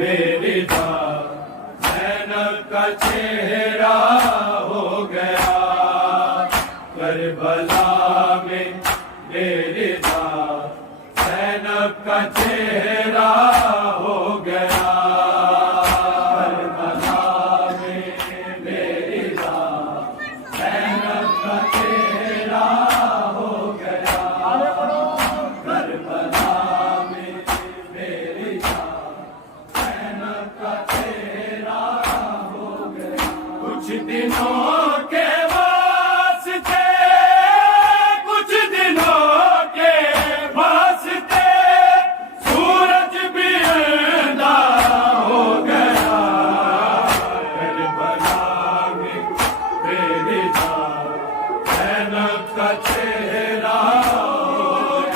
बेरिदा ज़ैनब का चेहरा हो गया करबला में बेरिदा ज़ैनब का चेहरा हो गया करबला में बेरिदा ज़ैनब का चेहरा हो गया करबला में बेरिदा ज़ैनब का चेहरा हो गया कुछ दिनों के वास्ते कुछ दिनों के वास्ते सूरज भी अंधा हो गया करबला में बेरिदा ज़ैनब का चेहरा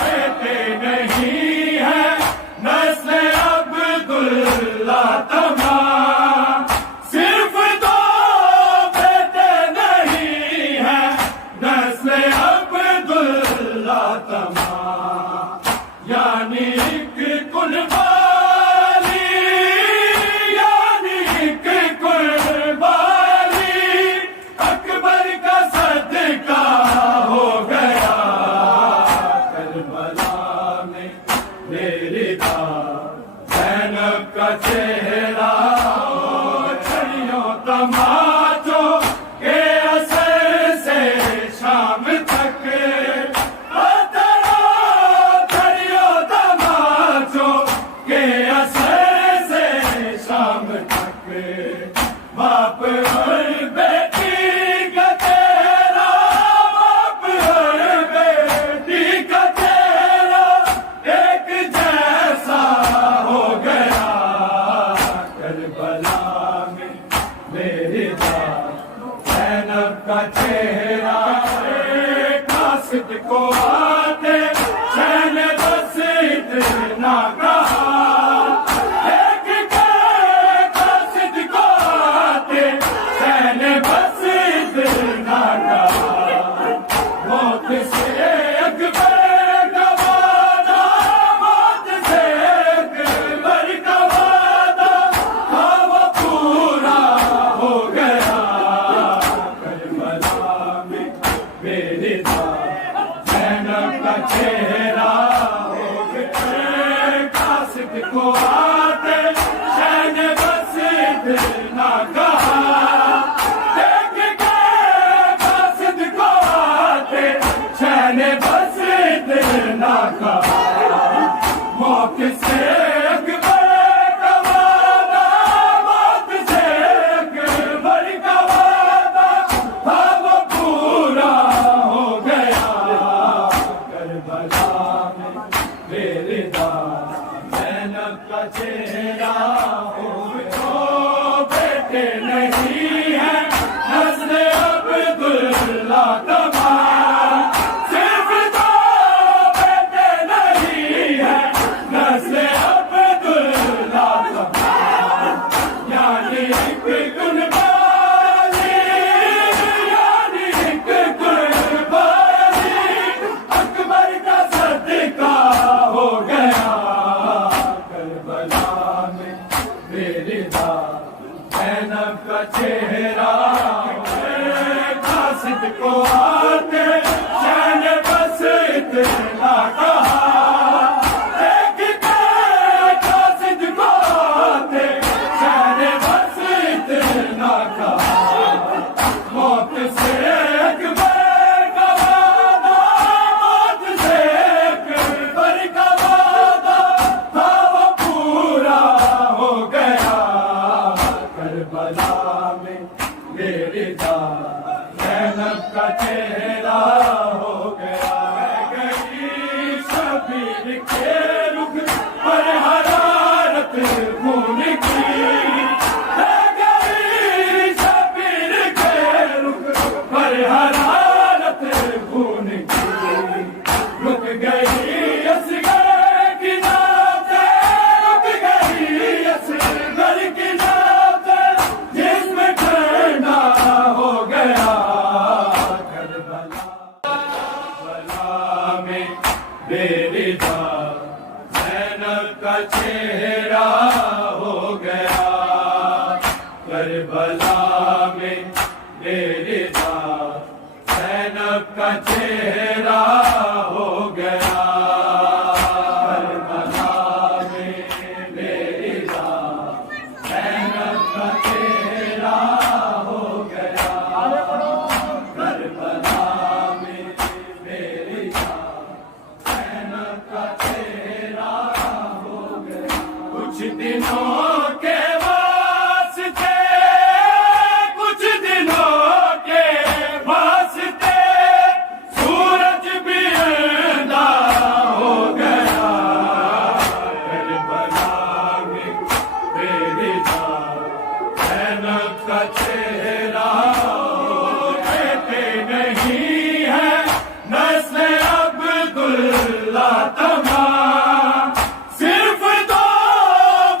कहते नहीं है नस्ल अब्दुल्ला तमाम सिर्फ दो बेटे नहीं है नस्ल अब्दुल्ला तमाम यानी एक कुर्बानी यानी एक कुर्बानी अकबर का सदका हो गया करबला में बेरिदा ज़ैनब का चेहरा छड़ियों तमाचों के असर से शाम तक छड़ियों तमाचों के असर से शाम तक बाप और बेटी का तेरा बाप और बेटी का तेरा एक जैसा हो गया करबला में बेरिदा ज़ैनब का चेहरा कासिद को आते चैन बस इतना कहा एक कासिद को आते चैन बस इतना कहा मौत से अकबर का वादा मौत से अकबर का वादा था वो पूरा हो गया करबला में बेरिदा ज़ैनब का चेहरा हो गया कासिद को आते चैन बस इतना कहा देख के कासिद को आते चैन बस इतना कहा मौत से अकबर का वादा मौत से अकबर का वादा था वो पूरा हो गया करबला में बेरिदा ज़ैनब का चेहरा हो गया बेटे नहीं है नस्ल अब्दुल्ला तमाम सिर्फ दो बेटे नहीं है नस्ल अब्दुल्ला तमाम यानी एक कुर्बानी यानी एक कुर्बानी अकबर का सदका हो गया करबला में बेरिदा ज़ैनब का चेहरा कासिद को आते चैन बस इतना कहा एक कासिद को आते चैन बस इतना कहा मौत से अकबर का वादा मौत से अकबर का वादा था वो पूरा हो गया करबला में बेरिदा ज़ैनब का चेहरा हो गया गई शबीर के रुख पर हरारत खून की गई शबीर के रुख पर हरारत खून की रुक गई असगर की नात रुक गई असगर की नात जिसमें ठंडा हो गया करबला में बेरिदा ज़ैनब का चेहरा हो دنوں کے واسطے، کچھ دنوں کے واسطے سورج بھی اندھا ہو گیا، کربلا میں بے رضا زینب کا چہرہ دیکھتے نہیں ہے نسل عبداللہ تمام، صرف دو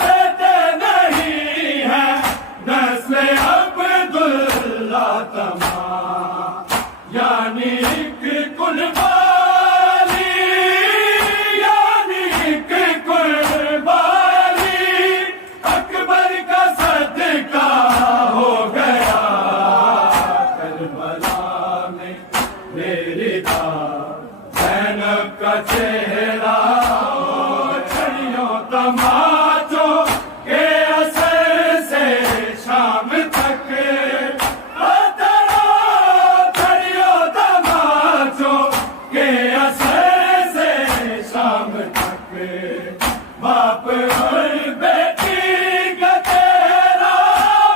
بیٹے نہیں ہیں نسل عبداللہ تمام، یعنی ایک قربانی، یعنی ایک قربانی اکبر کا صدقہ ہو گیا، کربلا میں میری زینب کا چہرہ چھڑیوں تماچوں کے اثر سے شام تک، چھڑیوں تماچوں کے اثر سے شام تک، باپ اور بیٹی کا چہرہ،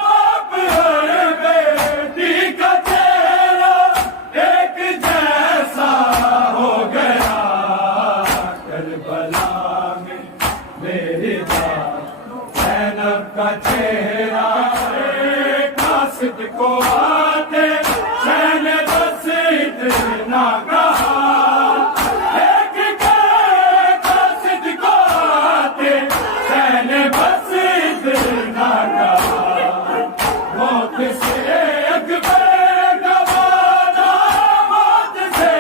باپ اور بیٹی کا چہرہ ایک جیسا ہو گیا، کربلا میں میری زینب کا چہرہ قاصد کو آتے شہن بس اتنا کہا، ایک قاصد کو آتے شہن بس اتنا کہا، موت سے اکبر کا وعدہ، موت سے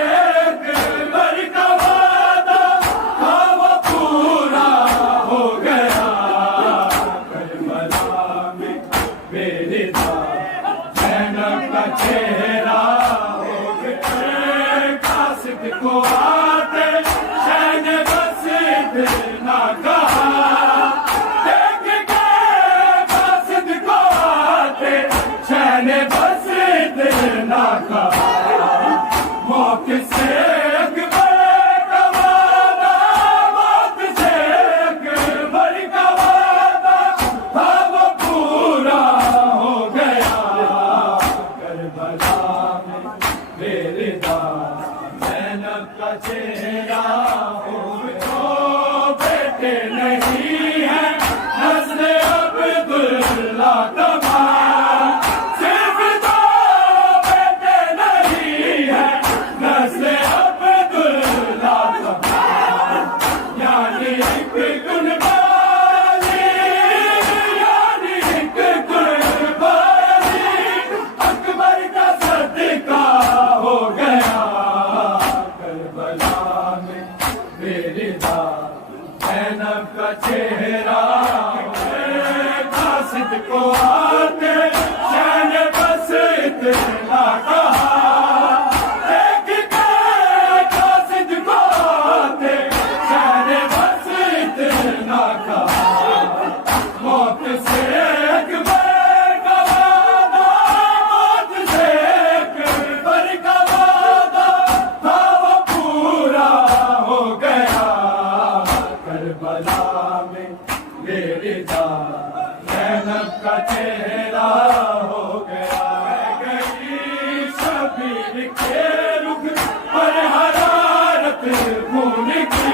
اکبر کا وعدہ تھا وہ پورا ہو گیا، کربلا میں میری زینب کا چہرہ ہو گیا، قاصد کو آتے شہن بس اتنا کہا، دیکھ کے قاصد کو آتے شہن بس اتنا کہا، موت سے اکبر کا وعدہ، موت سے اکبر کا وعدہ تھا وہ پورا ہو گیا، کربلا میں میری زینب کا چہرہ ہو تو بیٹے نہیں ہیں نسل عبداللہ تمام، صرف دو بیٹے نہیں ہیں نسل عبداللہ تمام، یعنی ایک قربانی، یعنی ایک قربانی اکبر کا صدقہ ہو گیا، کربلا میں میری زینب کا چہرہ قاصد کو آتے شہن بس اتنا کہا، دیکھ کے قاصد کو آتے شہن بس اتنا کہا، موت سے اکبر کا وعدہ، موت سے اکبر کا وعدہ تھا وہ پورا ہو گیا، کربلا میں میری زینب کا چہرہ ہو گیا، گئی شبیر کے رخ پر حرارت خون کی،